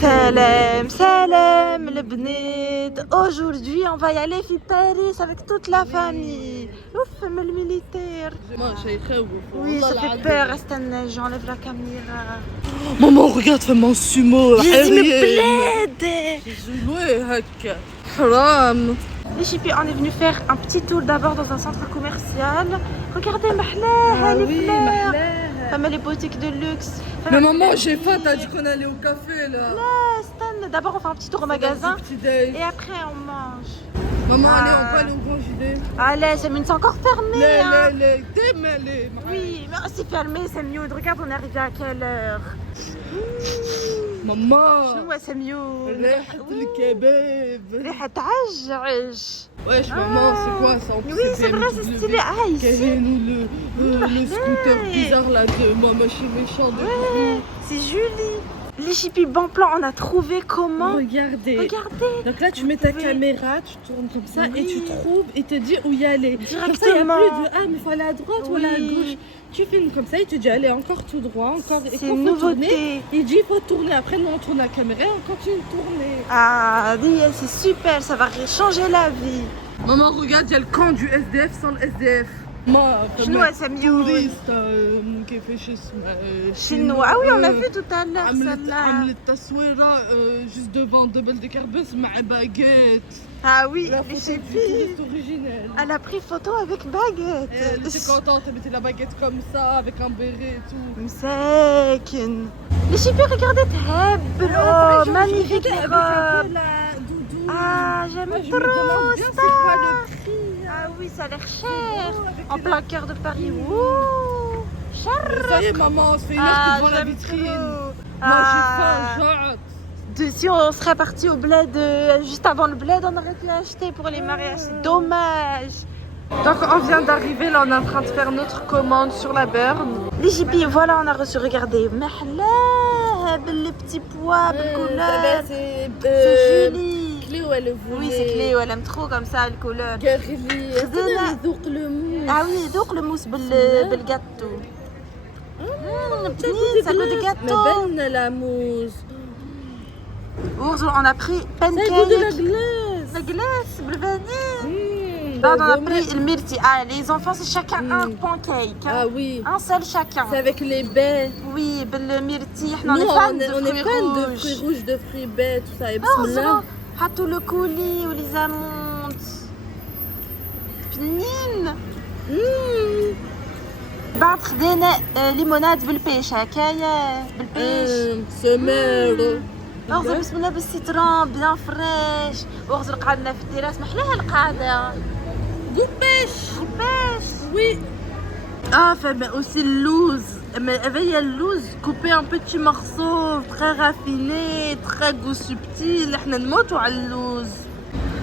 Salam, salam, le bnid. Aujourd'hui, on va y aller à Paris avec toute la famille. Ouf, mais le militaire. Oui, ça fait peur. J'enlève la caméra. Maman, regarde, fais-moi un sumo. J'ai me plaide. Haram. Les chippies, on est venu faire un petit tour d'abord dans un centre commercial. Regardez, mahlah, les fleurs. Les boutiques de luxe. Mais maman, j'ai faim, t'as dit qu'on allait au café là. Là, d'abord on fait un petit tour au magasin et après on mange. Maman, allez, on peut aller au Grand JD. Allez, c'est encore fermé. Démêlé. Oui, mais c'est fermé, c'est mieux. Regarde, on est arrivé à quelle heure? Maman. شنو سميو؟ ريحة الكباب. ريحة عجعج. Wesh maman, c'est quoi ça? En plus, Oui, c'est vrai, c'est stylé. Ah, ici. Le scooter bizarre là de moi, je suis méchant de Ouais, c'est Julie. Les chippies bon plan, on a trouvé comment. Regardez. Donc là, tu mets ta caméra, tu tournes comme ça et tu trouves et te dis où y aller. Comme ça, il n'y a plus de ah, mais il faut aller à droite ou aller à gauche. Tu filmes comme ça, il te dit allez encore tout droit, encore. C'est une nouveauté. Il dit il faut tourner. Après, nous on tourne la caméra et on continue de tourner. Ah, oui, c'est super, ça va changer la vie. Maman, regarde, il y a le camp du SDF sans le SDF. Moi, شنو سميو touriste كيفاش chinois. Ah oui, on l'a vu tout à l'heure. عملت تصويرة juste devant de Beldekerbes مع باجيت. Ah oui, La photo du touriste originel. Elle a pris photo avec baguette. Elle était contente, elle mettait la baguette comme ça avec un béret et tout. مساكن. Les chippies, regardez, تهبل. Oh, magnifique les robes. Ah, j'aime trop ça. Ah oui, ça a l'air cher. En plein cœur de Paris. Ouh, cher. Ça y est maman, on se fait une heure devant la vitrine. Moi j'ai faim, j'arrête. Si on serait parti au bled juste avant le bled, on aurait pu acheter pour les mariages. C'est dommage. Donc on vient d'arriver, là on est en train de faire notre commande sur la borne. Les chippies, voilà, on a reçu, regardez. Mahla, les petits pois, belle couleur. C'est Julie. Cléo, elle le voulait. Oui, c'est Cléo, elle aime trop comme ça, les couleurs. Ah oui, donc le mousse بالgâteau. Ça goûte de gâteau. Mais belle la mousse. On a pris pancake. Ça goûte de la glace. La glace, le vanille. On a pris le myrtille. Ah, les enfants, c'est chacun un pancake. Ah oui. Un seul chacun. C'est avec les baies. Oui, le myrtille. Nous, on est fan de fruits rouges, de fruits baies, tout ça. Et bismillah. حطوا le coulis ou les amandes. بنين. بعد خدينا ليموناد بالبيش هكايا بالبيش. سمر. اغزر بسم الله بالسيترون بيان فريش. واغزر قعدنا في التراس محلاها القعده. بالبيش. Oui. Ah, mais aussi le louz. Mais il y a le louz coupé en petits morceaux, très raffiné, très goût subtil. On نموتوا على اللوز.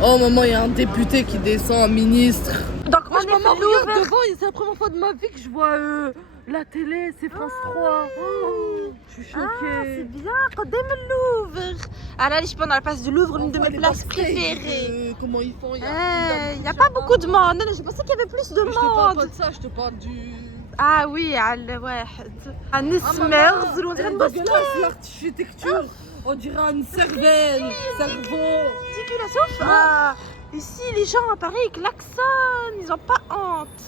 Oh maman, il y a un député qui descend, un ministre. Donc on est maman, fait regarde devant, c'est la première fois de ma vie que je vois la télé, c'est France 3. Oh, je suis choquée. Ah, c'est bien, قدام اللوفر. Ah là, je pense dans la place du Louvre, une de mes places préférées. Comment ils font? Il n'y a pas beaucoup de monde. Je pensais qu'il y avait plus de monde. Je te parle pas de ça, je te parle du... Ah oui, على واحد. نسمع غزل ونتغنى dégueulasse l'architecture. On dirait une cervelle, cerveau. Dégueulasse, ouf. Ici, les gens à Paris ils klaxonnent, ils ont pas honte.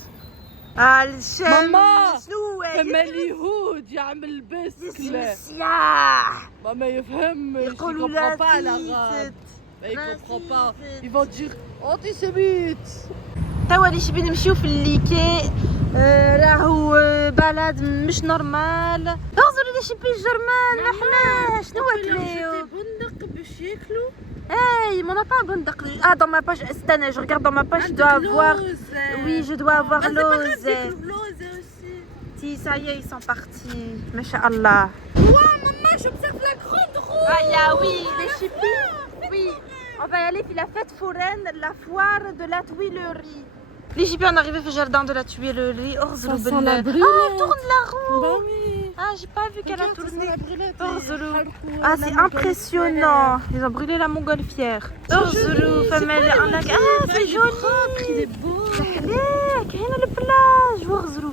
ماما شنو اليهود يعمل بس السياح ماما يفهمش يقولوا il لا comprend pas l'arabe. Il comprend pas. Ils vont dire antisémite. توا اللي شبي نمشيو في الليكي راهو بلد مش نورمال. اغزر اللي شبي الجرمان محلاه. شنو كليو بندق باش ياكلوا. Hey, mais on n'a pas un bundaq. Ah, dans ma poche, Stan, je regarde dans ma poche, je dois avoir. Oui, je dois avoir l'ose. Si, ça y est, ils sont partis. Masha'Allah. Ouah, maman, j'observe la grande roue. Ah, oui, les chippies. Oui, on va y aller puis la fête foraine, la foire de la Tuilerie. Les chippies, on est arrivé au jardin de la Tuilerie. Oh, ça sent la brûlée. Ah, tourne la roue. Bah oui. Ah, j'ai pas vu qu'elle a tourné. Ah, c'est impressionnant. Ils ont brûlé la montgolfière. Orzulu, famille, ah, c'est joli. Il est beau. Qu'est-ce le plage, Orzulu.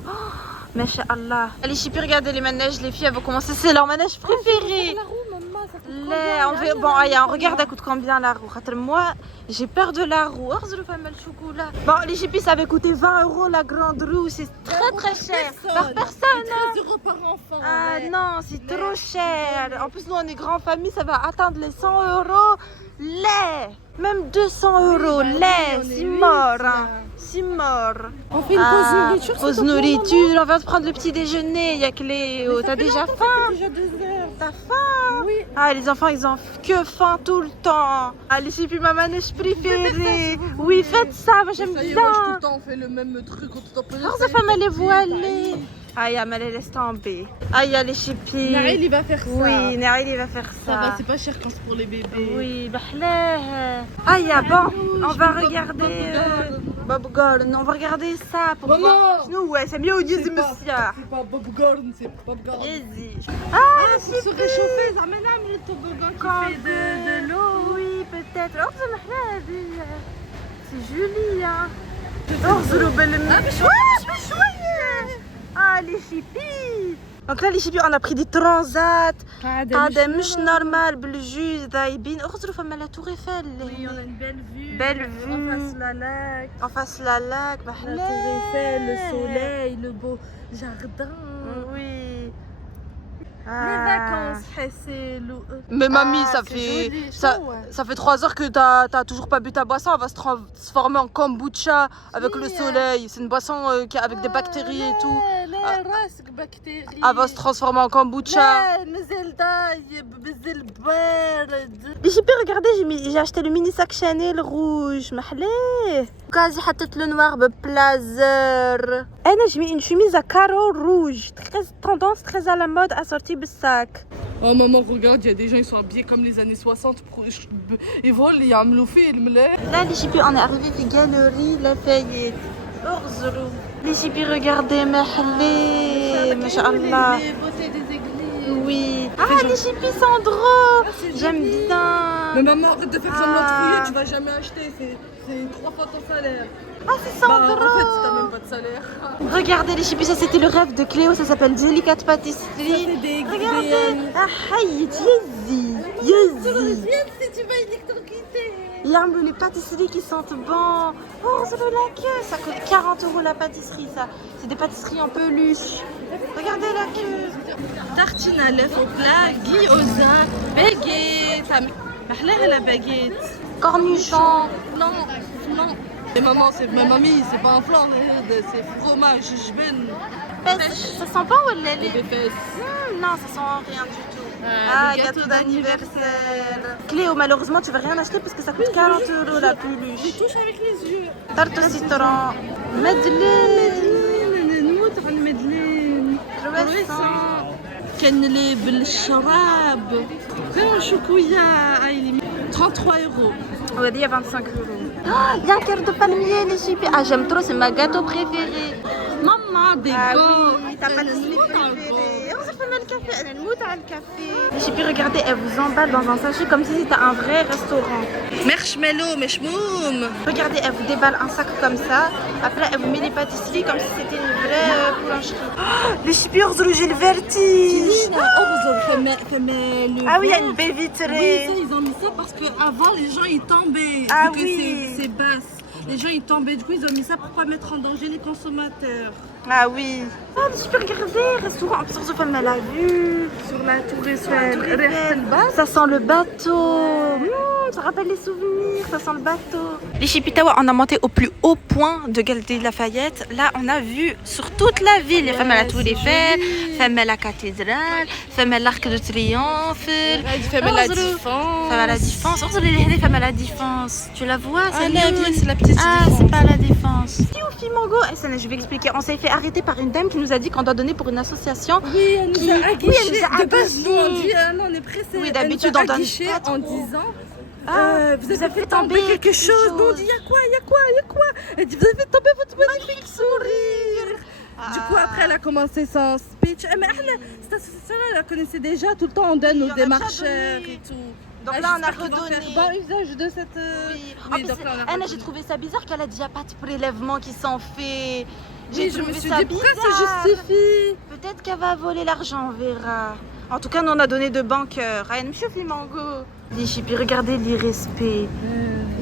Masha'Allah. Allez, chippies, regardez les manèges. Les filles, elles vont commencer. C'est leur manège préféré. La roue, maman, ça Là, on fait... Bon, on regarde, elle coûte combien la roue. Moi, j'ai peur de la roue. Oh, je fais mal chocolat. Bon, les chipis, ça avait coûté 20 € la grande roue. C'est très cher. Par personne. 13 € par enfant. Ah ouais. non, c'est trop cher. En plus, nous, on est grande famille, ça va atteindre les 100 €. Lait. Même 200 €. Lait. C'est mort. Hein. C'est mort. On fait une pause nourriture. Pause nourriture. On va se prendre le petit déjeuner. Il y a que les... T'as déjà faim? Déjà 2 heures. T'as faim? Oui. Ah, les enfants, ils ont que faim tout le temps. Allez, c'est plus ma manège préférée. Oui, faites ça, moi j'aime Ça y est, bien. moi, tout le temps, on fait le même truc. On tout le temps. Alors, sa femme, elle est voilée. Ah, ya, mais elle laisse tomber. Ah, il y a les chipis. Naïl, il va faire ça. Oui, Naïl, il va faire Ça va, ça. c'est pas cher quand c'est pour les bébés. Oui, bahlah. Ah, ya, bon, on va regarder Bob Gordon. On va regarder ça pour Maman. voir. Nous, ouais, c'est mieux au C'est monsieur. C'est pas Bob Gordon, c'est Bob Gordon. Easy. Ah, pour se réchauffer, ça amène le toboggan qui fait de l'eau. Oui, peut-être. Oh, c'est mahla, c'est Julie, hein. Oh, ah, les chipis. Donc là, les chipis, on a pris des transats. هذا مش normal بالجوج ذايبين. اخزروا فما la tour Eiffel. Oui, on a une belle vue. Belle vue. En face la lac. En face la lac, La tour Eiffel, le soleil, le beau jardin. Oui. Les vacances, c'est le... Mais mamie, Ah, ça c'est fait joli, ça, chaud, ouais. ça fait 3 heures que t'as toujours pas bu ta boisson. Elle va se transformer en kombucha avec le soleil. C'est une boisson avec des bactéries et tout. لا راسك بكتيري. Elle va se transformer en kombucha. لا نزل دايب بنزل بارد. Les chipis, regardez, j'ai acheté le mini sac Chanel rouge. محلاه. Quasi حطيت le noir ببلازر. أنا j'ai mis une chemise à carreaux rouge. Très tendance, très à la mode, assortie بالsac. Oh maman, regarde, il y a des gens, ils sont habillés comme les années 60. Ils volent, ils يعملوا فيلم لا. Là, les chipis, on est arrivé في Galerie Lafayette. اغزروا. Les chipis, regardez, محلاه. ما شاء الله. Les beautés des églises. Oui. Ah, les chipis sont drôles. J'aime bien. Mais maman, arrête de faire semblant de fouiller, tu vas jamais acheter. C'est 3 fois ton salaire. Ah, c'est sans Bah, en fait, drôle. t'as même pas de salaire. Regardez les chipis, ça c'était le rêve de Cléo, ça s'appelle Délicate Ça, Pâtisserie. c'est des... Regardez. Ah, haït, Yezi. Yezi. Si tu vas électrocuter. يعملوا les pâtisseries qui sentent bon. Oh, c'est de la queue. Ça coûte 40 € la pâtisserie, ça. C'est des pâtisseries en peluche. Regardez la queue. Tartine à l'œuf au plat, gyoza, baguette. محلاها la baguette. Cornichon. Non, non. Et maman, c'est ma mamie, c'est pas un flan, c'est fromage, jbin. Ça sent pas ou Et les... des fesses. Non, ça sent rien du tout. Ah, Ah, gâteau d'anniversaire. Cléo, malheureusement, tu vas rien acheter parce que ça coûte 40 € la Je peluche. touche avec les yeux. Tarte au citron. Madeleine. نموت على المدلين. Croissant. كان لي بالشراب. كان شوكويا عايلي 33 €. On va dire 25 €. Il y a un cœur de palmier, les chipis. Ah, j'aime trop, c'est ma gâteau préféré. Maman, des Ah gars. oui, ta pâtisserie préférée. On s'est fait mal le café. Elle a le mout à le café. Les chipis, regardez, elle vous emballe dans un sachet comme si c'était un vrai restaurant. Marshmallow, مشموم. Regardez, elle vous déballe un sac comme ça. Après, elle vous met les pâtisseries comme si c'était une vraie boulangerie. Oh, les chipis, j'ai le vertige. Ah oui, il y a une baie Oui, vitrée. ça, ils ont mis ça parce qu'avant, les gens, ils tombaient. Ah vu que oui. c'est basse. Les gens, ils tombaient. Du coup, ils ont mis ça pour pas mettre en danger les consommateurs. Ah oui. Ah, les chipis, regardez, restaurant. En plus, on fait mal à vue. Sur la tour Tour Eiffel. Ça sent le bateau. Ça rappelle les souvenirs. Ça sent le bateau. Les Chipitawa, on a monté au plus haut point de Galerie Lafayette. Là, on a vu sur toute la ville. Les femmes à la Tour Eiffel, femmes à la cathédrale, femmes à l'Arc de Triomphe. Femmes à la Défense. Femmes à la Défense. Oh, les femmes à la Défense. Tu la vois, Ah, c'est la ville, c'est la petite Ah, Défense. c'est pas la Défense. Si on fait Mango, je vais expliquer. On s'est fait arrêter par une dame qui nous a dit qu'on doit donner pour une association. Oui, elle nous a aguiché. Oui, elle nous a De base, aguiché. nous, on dit, non, on est pressé. Oui, d'habitude, on donne aguiché pas trop. en disant, Vous avez fait tomber quelque chose. Nous, on dit, y a quoi. Elle dit, vous avez fait tomber votre magnifique sourire. Du coup, après, elle a commencé son speech. Mais elle, cette association-là, elle la connaissait déjà. Tout le temps, on donne Oui, aux on a déjà démarcheurs donné. et tout. Donc Ah, là, on a j'espère qu'on va redonné. faire bon usage de cette... Oui. Oui, En plus, donc là, on a Anna, redonné. j'ai trouvé ça bizarre qu'elle a déjà pas de prélèvement qui s'en fait. Oui, je me trouvé suis ça dit, pourquoi ça bizarre. justifie? Peut-être qu'elle va voler l'argent, on verra. En tout cas, nous on a donné de banqueurs. Ryan, choufie mango. Les chippies, regardez l'irrespect.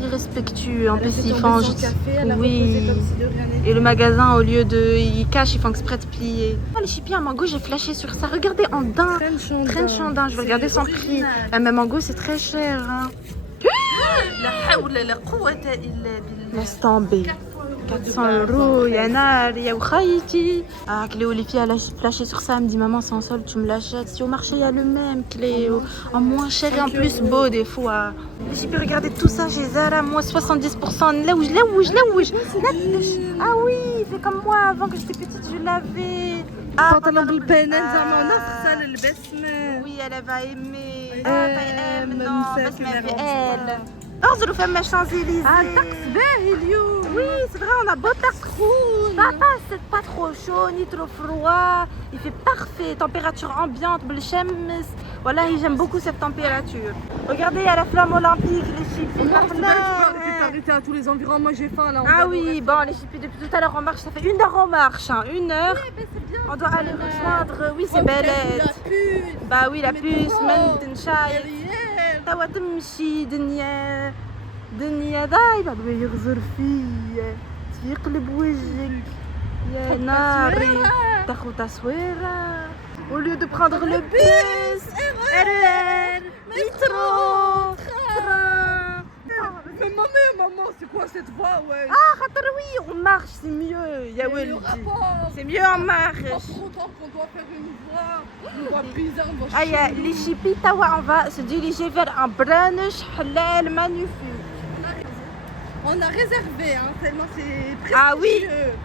Irrespectueux, en plus ils font juste. Oui. Et le magasin, au lieu de. Ils cachent, ils font exprès de plier. Oh, les chippies, un mango, j'ai flashé sur ça. Regardez en daim. Traîne chandin. Je vais regarder son prix. Un mango, c'est très cher. Hein. Laisse tomber. 400 €, Yanar, ya Khaïti. Ah, Cléo, les filles, elle a flashé sur ça. Elle me dit, maman, c'est en solde, tu me l'achètes. Si au marché, il y a le même, Cléo. En moins cher et en plus beau, des fois. J'ai pu regarder tout ça chez Zara, moins 70%. Là où je. Ah oui, fais comme moi, avant que j'étais petite, je l'avais. pantalon بالبنان زعما نفس البسمة. Oui, elle va aimer. non, بس ما في elle. انظروا فما Champs-Élysées. الطقس باهي اليوم. Oui, c'est vrai, on a beau temps. C'est pas trop chaud ni trop froid. Il fait parfait, température ambiante, بالشمس. Voilà, j'aime beaucoup cette température. Regardez, il y a la flamme olympique, les chippies. T'arrêter à tous les environs, moi j'ai faim là. Ah oui, bon, les chippies, depuis tout à l'heure on marche, ça fait 1 heure on marche, hein, 1 heure. Oui, mais c'est bien. On doit aller rejoindre, oui c'est Belette. Bah oui, la puce, Mentenchai. توا تمشي دنيا ضايبة بغى يغزر فيا يقلب وجهك يا ناري تاخذ تصويرة au lieu de prendre le bus RER métro train. Mais maman, c'est quoi cette voix, ouais? Ah خاطر oui on marche c'est mieux يا ولدي c'est mieux on marche. Trop tard qu'on doit faire une voix bizarre, on va Aïe, les chippies, on va se diriger vers un brunch halal magnifique. On a réservé, hein, tellement c'est précieux. Ah oui,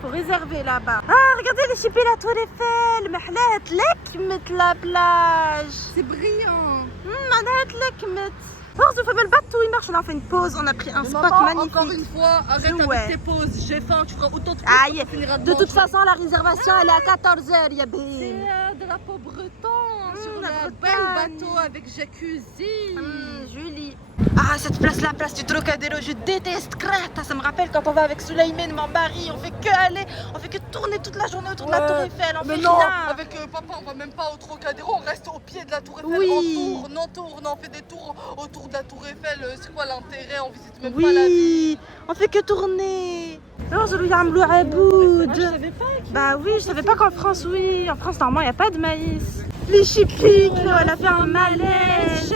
faut réserver là-bas. Ah, regardez les chippies, la tour Eiffel, محلات لكمت la plage. C'est brillant. معناها لكمت. On fait le bateau, il marche, on a fait une pause, on a pris un spot magnifique. Encore une fois, arrête avec tes pauses, j'ai faim, tu feras autant de pauses. Aïe, de toute façon, la réservation, elle est à 14h, ya C'est un drapeau breton sur le bel bateau avec jacuzzi. Julie. Ah, cette place, la place du Trocadéro, je déteste Creta. Ça me rappelle quand on va avec Souleymane, mon mari, on fait que aller, on fait que tourner toute la journée autour de la Tour Eiffel. On fait non, rien. avec papa, on va même pas au Trocadéro, on reste au pied de la Tour Eiffel. Oui. On tourne, on fait des tours autour de la Tour Eiffel. C'est quoi l'intérêt? On visite même pas la ville. Oui, on fait que tourner. Non, je lui ai Aboud. Je savais pas. Bah oui, je savais pas qu'en France, oui. En France, normalement, il n'y a pas de maïs. Les chippies, elle a fait un malaise.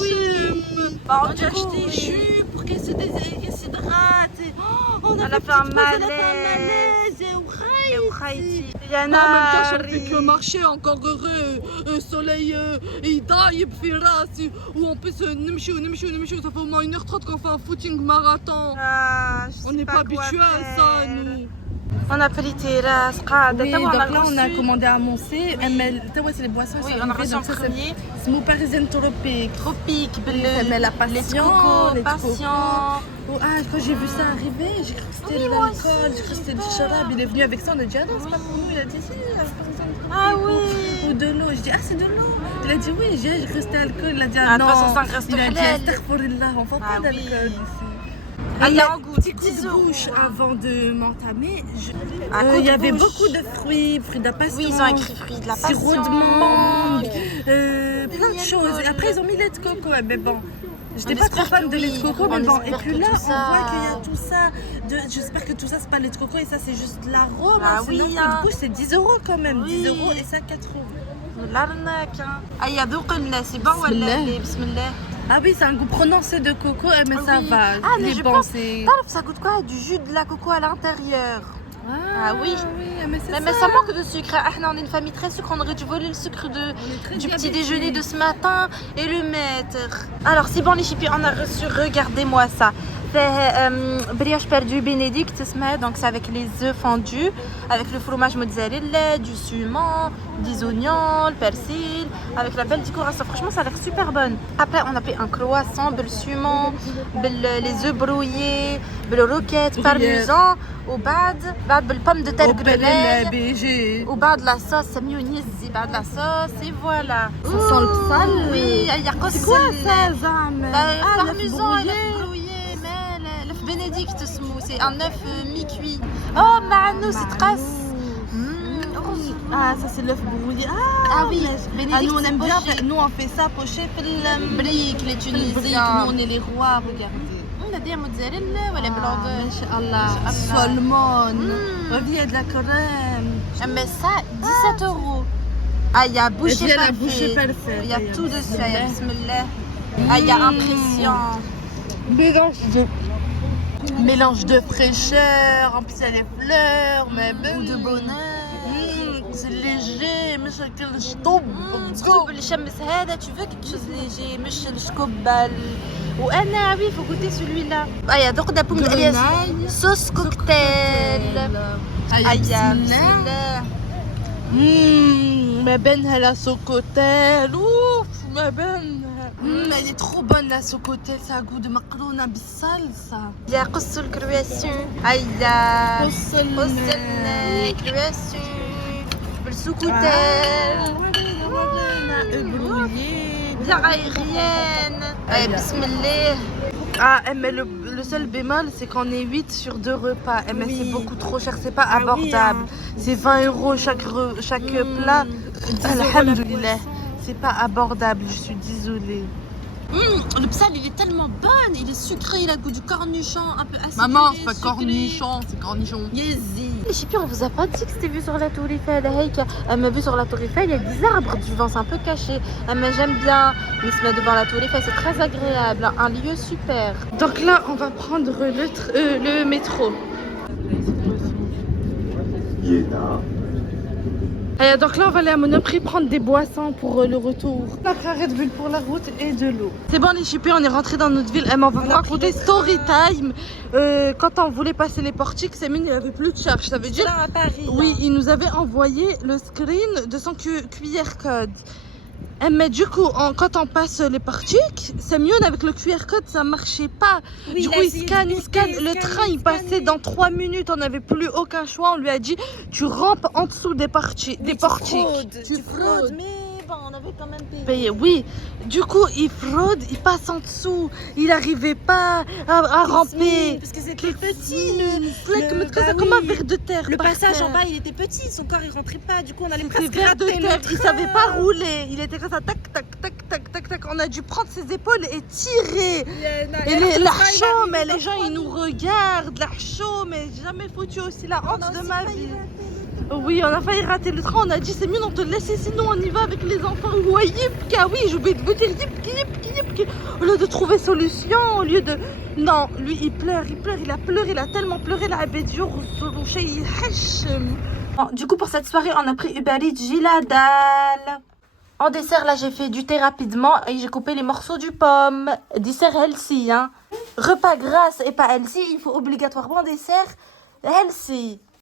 Oui. Bah, on a acheté des jus pour qu'elle se déshydrate. Elle a fait un malaise. En même temps, je ne fais que marcher, encore heureux. Soleil, il fait race. Ou on peut se nimchou. Ça fait au moins 1h30 qu'on fait un footing marathon. Ah, On n'est pas habitué à ça, nous. On a pris terrasse, قاعدة. Oui, donc là on a commandé à moncer. C'est les boissons. Oui, on a reçu en premier. C'est mon parisien tropique. Tropique, la passion. Les patient. Oh, ah, quand j'ai vu ça arriver, j'ai cru que c'était de l'alcool, j'ai cru que c'était du charab. Il est venu avec ça, on a dit ah non, c'est pas pour nous. Il a dit si, Ah oui. Ou de l'eau. J'ai dit ah, c'est de l'eau. Il a dit oui, j'ai cru que c'était alcool. Il a dit Ah, non. Il a dit astaghfirullah, on ne vend pas d'alcool ici. Ah, il y a un goût, petit coup de bouche avant de m'entamer. Il y avait beaucoup de fruits de passion. Oui, ils ont écrit fruits de la passion. Sirop de mangue, plein de choses. Et après, ils ont mis lait de coco. Mais bon, j'étais pas trop fan de lait de coco. Mais bon, et puis là, on voit qu'il y a tout ça. J'espère que tout ça, c'est pas lait de coco et ça, c'est juste l'arôme. Ah sinon, oui, coup de bouche, c'est 10 € quand même. Oui. 10 € et ça, 4 €. l'arnaque. Ah, il y a d'autres là, c'est bon ou elle bismillah. Ah oui, c'est un goût prononcé de coco, mais ça va. Ah, mais je pense, c'est... ça goûte quoi? Du jus de la coco à l'intérieur. Ah oui. Mais ça manque de sucre. Ah, on est une famille très sucre, on aurait dû voler le sucre du petit déjeuner de ce matin et le mettre. Alors c'est bon les chippies, on a reçu, regardez-moi ça. C'est brioche perdue Bénédicte, donc c'est avec les œufs fondus, avec le fromage mozzarella, du suman, des oignons, le persil, avec la belle décoration. Franchement, ça a l'air super bonne. Après, on a pris un croissant, le suman, les œufs brouillés, le roquette, parmesan, au bad, le pomme de terre grelée, au bas de la sauce, mayonnaise, de la sauce, et voilà. Ça sent le sal. Oui, il y a quoi? C'est quoi ça, Zam? Parmesan et l'œuf brouillé. Bénédicte smooth, c'est un œuf mi-cuit. Oh, Mano, c'est très. Ah, ça c'est l'œuf brouillé. Ah oui, mais... Bénédicte, nous on aime c'est bien, poché. nous on fait ça poché في بريك les Tunisiens. nous on est les rois, regardez. ندير موتزاريلا ولا بلوندو. ما شاء الله. Salmon. Il y a de la crème. Mais ça, 17 €. Ah, il y a boucher Il y a la parfait. bouchée parfaite. Il y a tout dessus. Il y a bismillah. Ah, il y a impression. Mélange de fraîcheur, en plus il y a les fleurs, mais Goût de bonheur. c'est léger, mais ça que je tombe. سكوب الشمس هذا tu veux quelque chose léger مش الشكوبال وانا oui faut goûter celui-là. Ah, il y a donc des pommes de sauce cocktail. Ah, il y a bismillah. Ma benne elle a socotel. Ouf, ma benne. Elle est trop bonne la socotel, ça a goût de macarona بالصلصة. Il y a قص الكرواسون. Ah, il y a قص الكرواسون بالسكوتيل. Bien aérienne. Allez, bismillah. Ah, mais le seul bémol, c'est qu'on est 8 sur 2 repas. Mais c'est beaucoup trop cher, c'est pas abordable. C'est 20 € chaque plat. Alhamdoulilah. C'est pas abordable, je suis désolée. Le psal, il est tellement bon. Il est sucré, il a le goût du cornichon, un peu acidulé. Maman, c'est pas sucré. cornichon, c'est cornichon. Yezi. Je sais plus, on vous a pas dit que c'était vu sur la Tour Eiffel. Elle m'a vu sur la Tour Eiffel, il y a des arbres du vent, c'est un peu caché. Mais j'aime bien. Mais se mettre devant la Tour Eiffel, c'est très agréable. Un lieu super. Donc là, on va prendre le métro. Et donc là, on va aller à Monoprix prendre des boissons pour le retour. La Red Bull pour la route et de l'eau. C'est bon les chipés, on est rentré dans notre ville. On va vous raconter story time. Quand on voulait passer les portiques, Sémine, il avait plus de charge. Ça veut dire Là à Paris. oui, il nous avait envoyé le screen de son QR code. Mais du coup, quand on passe les portiques, c'est mieux avec le QR code, ça marchait pas. Oui, du coup, il scanne. Le train, il passait dans 3 minutes. On n'avait plus aucun choix. On lui a dit, tu rampes en dessous des portiques. Tu fraudes, mais bon, on avait quand même payé. Oui, du coup, il fraude, il passe en dessous. Il n'arrivait pas à ramper. Parce que c'était petit. C'est comme un verre de terre. Le par passage terre. en bas, il était petit. Son corps, il rentrait pas. Du coup, on allait C'était presque verre de rater terre. le Il train. savait pas rouler. Il était comme ça, tac, tac, tac, tac, tac, tac. On a dû prendre ses épaules et tirer. Et la chaume, mais les gens, ils nous regardent. La chaume, mais j'ai jamais foutu aussi la honte de ma vie. Oui, on a failli rater le train. On a dit, c'est mieux d'en te laisser, sinon on y va avec les enfants. Oui, j'ai oublié de vous dire, yipki. Au lieu de trouver solution, au lieu de... Non, lui, il pleure, il a pleuré, il a tellement pleuré, là, Du coup, pour cette soirée, on a pris Uber Eats Giladal. En dessert, là, j'ai fait du thé rapidement et j'ai coupé les morceaux du pomme. Dessert healthy, hein. Repas grasse et pas healthy, il faut obligatoirement dessert healthy.